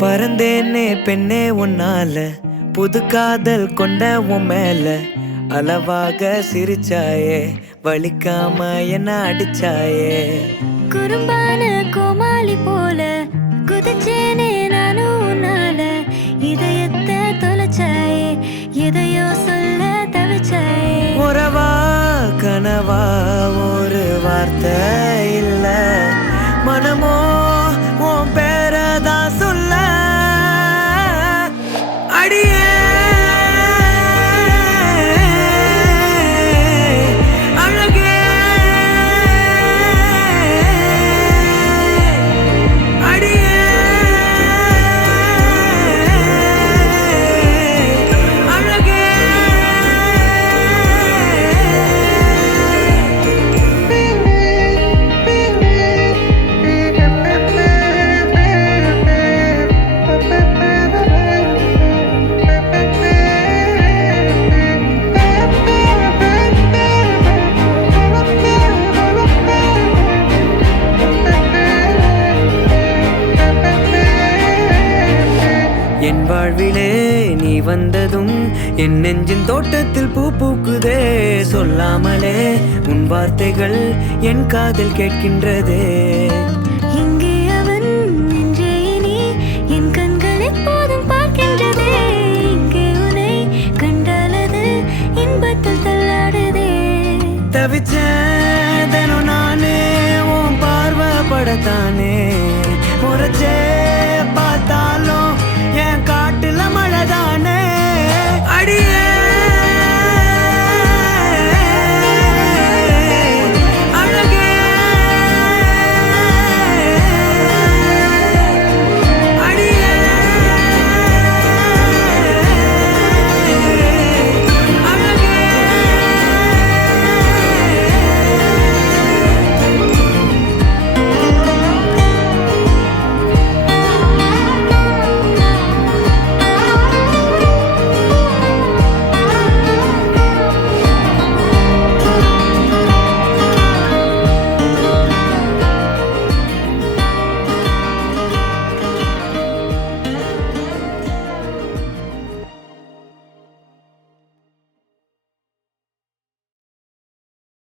பறந்தேனே பெண்ணே உன்னால புது காதல் கொண்ட உன் மேல அளவாக சிரிச்சாயே வலிக்காம என்ன அடிச்சாயே குறும்பான கோமாளி போல குதிச்சேனே நானும் உன்னால இதயத்தை தொலைச்சாயே எதையோ சொல்ல தவிச்சாயே உறவா கனவா ஒரு வார்த்தை இல்ல மனமோ உன் பேரதான் சொல்ல அடியே அழகே அடியே அழகே என் வாழ்விலே நீ வந்ததும் என் நெஞ்சின் தோட்டத்தில் பூ பூக்குதே சொல்லாமலே உன் வார்த்தைகள் என் காதில் கேட்கின்றதே இங்கே அவன் நெஞ்சே நீ என் கண்கள் எப்போதும் பார்க்கின்றதே இங்கே உன்னை கண்டாலது இன்பத்தில் தள்ளாடுதே தவிச்ச